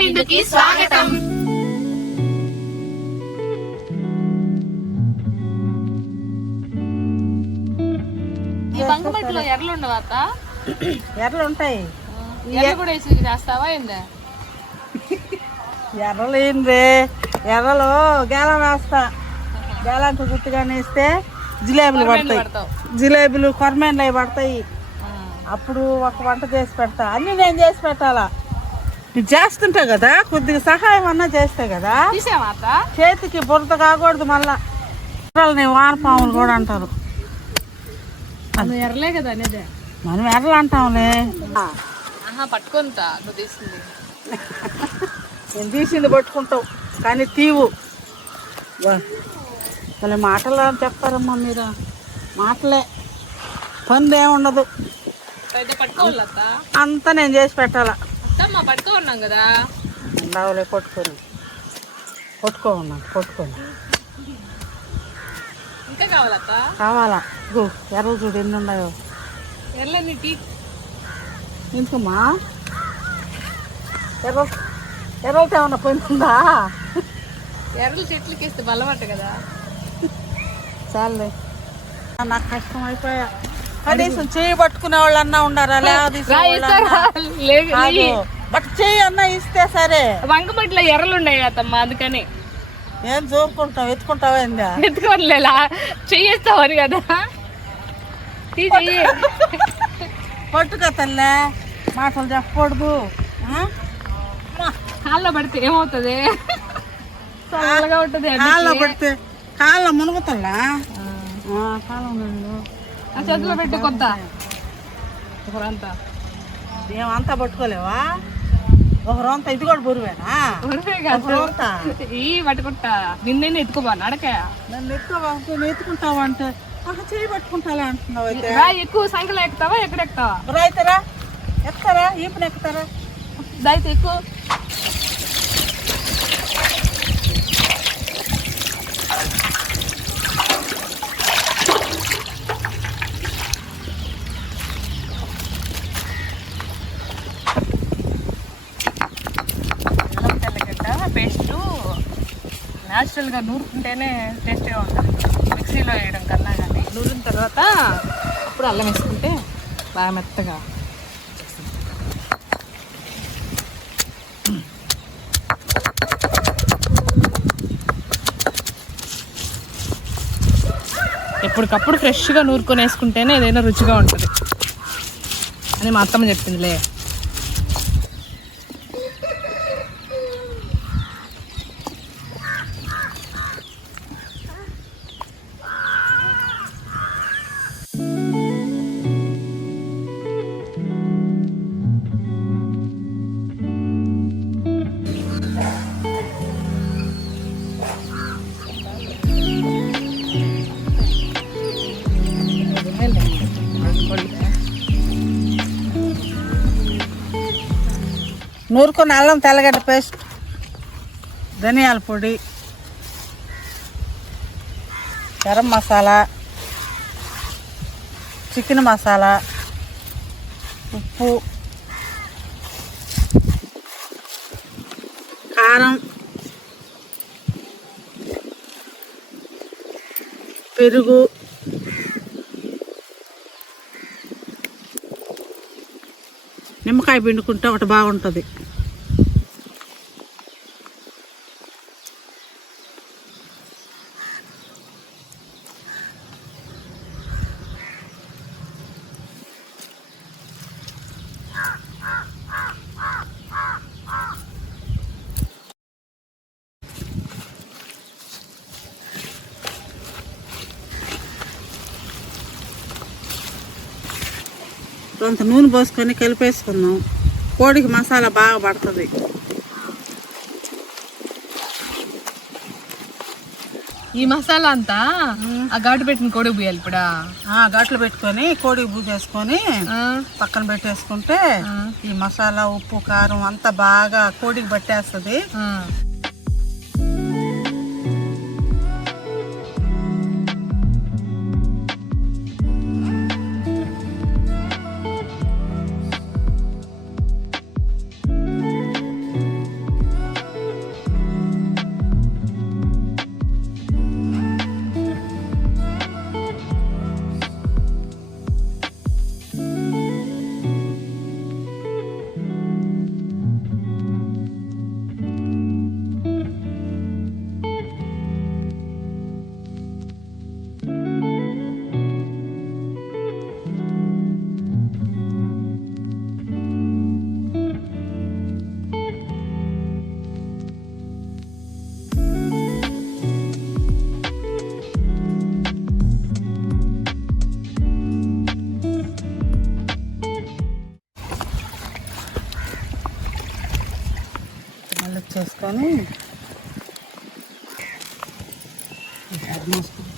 విందుకి స్వాగతం. ఈ బంకమట్టిలో ఎర్రలు ఉండవా అత్త? ఎర్రలు ఉంటాయి. ఎర్రలు కూడా వేసి చేస్తావా ఏందా? ఎర్రలు ఏంది? ఎర్రలు గేలం వేస్తా. గేలాంటి గుర్తుగానే వేస్తే జిలేబీలు పడతాయి. పడతావు. జిలేబీలు కొరమేన్లు అవి పడతాయి. అప్పుడు ఒక వంట చేసి పెడతా. అన్ని నేను చేసి పెట్టాలా? ఇది చేస్తుంటా కదా కొద్దిగా సహాయం అన్నా చేస్తే కదా చేతికి బురద కాకూడదు మళ్ళా. ఎర్రలని వానపాములు కూడా అంటారు. నువ్వు ఎర్రలే కదా మనం ఎర్రలు అంటాంలే. పట్టుకుంటా నువ్వు తీసింది. నేను తీసింది పట్టుకుంటావు కానీ తీవు. అసలు మాటలు అని చెప్తారమ్మా మీరు. మాటలే. పని ఏముండదు అయితే పట్టుకోవాలి అత్త అంతా నేను చేసి పెట్టాలా. అత్త మా పట్టుకో ఉన్నాం కదా? ఉండవులే కొట్టుకొని. కొట్టుకో ఉన్నా కొట్టుకొని. ఇంకా కావాలత్త కావాలా? ఇగో ఎర్రలు చూడు ఎన్ని ఉన్నాయో. ఎర్రని టీ. ఎందుకమ్మా? ఎర్ర ఎర్రలతో ఏమన్నా పని ఉందా ఎర్రలు చెట్లకి ఇస్తే బలమట్ట కదా చాలే నాకు కష్టం అయిపోయా. కనీసం చేయి పట్టుకునే వాళ్ళు అన్నా ఉండారా లేదు బట్ చేయి అన్నా ఇస్తే సరే. వంగమట్టిలో ఎర్రలు ఉన్నాయి అత్తమ్మ అందుకని. ఏం చూపుకుంటావు ఎత్తుకుంటావా ఏందా? ఎత్తుకోలేలా చెయ్యిస్తావని కదా. పట్టుక తల్లే. మాటలు చెప్పకూడదు. ఆ? కాళ్ళలో పడితే ఏమవుతుంది? చల్లగా ఉంటుంది కాళ్ళ పడితే కాళ్ళ మునుగుతుందా కాళ్ళ. ఆ చేతిలో పెట్టు ఒకరంతా ఏమంతా పట్టుకోలేవా? ఒక రొంత ఇది కూడా బురువేనా? ఈ పట్టుకుంటా. నిన్నే ఎత్తుకోబా నడక. నన్ను ఎక్కువ నువ్వు ఎత్తుకుంటావా అంటే? ఆహా చేయి పట్టుకుంటాలే అంటున్నావు అయితే. ఎక్కువ సంఖ్యలో ఎక్కుతావా ఎక్కడ ఎక్కుతావా? రైతరా ఎక్కుతారా ఈపున ఎక్కుతారా? దాయితే ఎక్కువ అల్లం తెల్లగడ్డ పేస్ట్ న్యాచురల్గా నూరుకుంటేనే టేస్టీగా ఉంటుంది. మిక్సీలో వేయడం కన్నా కానీ. నూరిన తర్వాత అప్పుడు అల్లం వేసుకుంటే బాగా మెత్తగా ఎప్పటికప్పుడు ఫ్రెష్గా నూరుకొని వేసుకుంటేనే ఏదైనా రుచిగా ఉంటుంది. అని మా అత్తమ్మ చెప్పిందిలే. నూరుకున్న అల్లం తెల్లగడ్డ పేస్ట్ ధనియాల పొడి గరం మసాలా చికెన్ మసాలా ఉప్పు కారం పెరుగు వంకాయ పిండుకుంటే ఒకటి బాగుంటుంది. కొంత నూనె పోసుకొని కలిపేసుకుందాం. కోడికి మసాలా బాగా పడుతుంది. ఈ మసాలా అంతా ఆ ఘాటు పెట్టిన కొడుకు పోయాలి ఇప్పుడు? ఆ, గట్లు పెట్టుకొని కోడికి పూసేసుకొని పక్కన పెట్టేసుకుంటే ఈ మసాలా ఉప్పు కారం అంతా బాగా కోడికి పట్టేస్తుంది. I have do this.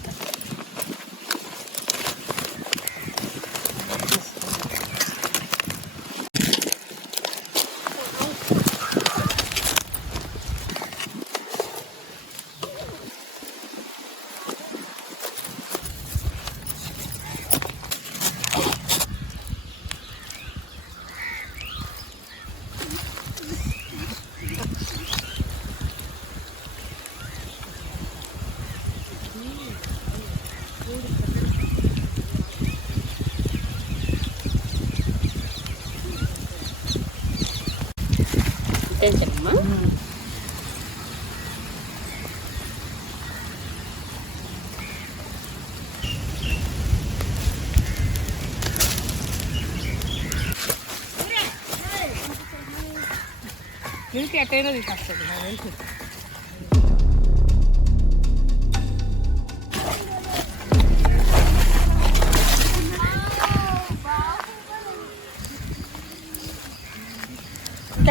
Milk ఎట్టయినా తీసుకొస్తుంది నాకు తెలుసు.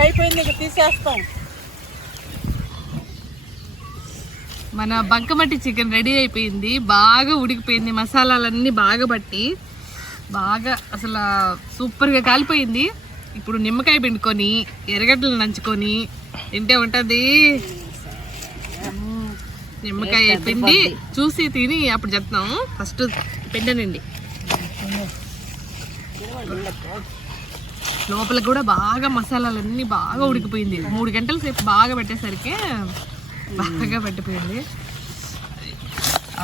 అయిపోయింది ఇక తీసేస్తాం. మన బంకమట్టి చికెన్ రెడీ అయిపోయింది. బాగా ఉడికిపోయింది. మసాలాలన్నీ బాగా పట్టి బాగా అసలు సూపర్గా కాలిపోయింది. ఇప్పుడు నిమ్మకాయ పిండుకొని ఎర్రగడ్డలు నంచుకొని తింటే ఉంటుంది. నిమ్మకాయ పిండి చూసి తిని అప్పుడు చెప్తాం ఫస్ట్ పిండనండి లోపల కూడా బాగా మసాలాలన్నీ బాగా ఉడికిపోయింది. మూడు గంటల సేపు బాగా పెట్టేసరికి బాగా పట్టిపోయింది.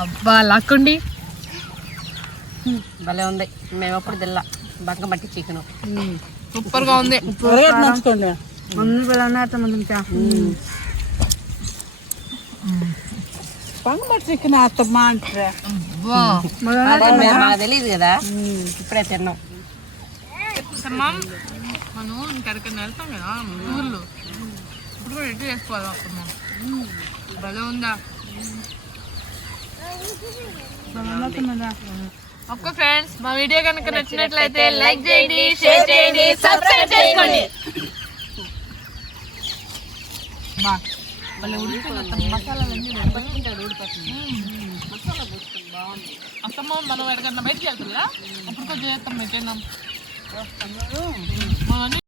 అబ్బా లక్కుండి. భలే ఉంది. మేము ఎప్పుడు తిల్లా బంకమట్టి చికెన్ సూపర్గా ఉంది. నంచుకోండి పంగమట్టి చికెన్ తెలియదు కదా. ఇప్పుడే తిన్నాం. అమ్మా, మనం ఇంకెక్కడికి వెళ్తాం కదా ఊర్లో. ఇప్పుడు కూడా రెడీ చేసుకోవాలి అమ్మా భలే ఉందా? ఒక్క ఫ్రెండ్స్ మా వీడియో కనుక నచ్చినట్లయితే లైక్ చేయండి షేర్ చేయండి సబ్స్క్రైబ్ చేసుకోండి. అత్తమ్మ. మనం ఎక్కడికన్నా బయటికి వెళ్తుందా అప్పుడు కొంచెం చేస్తాం పెట్టేనాం Rasanya.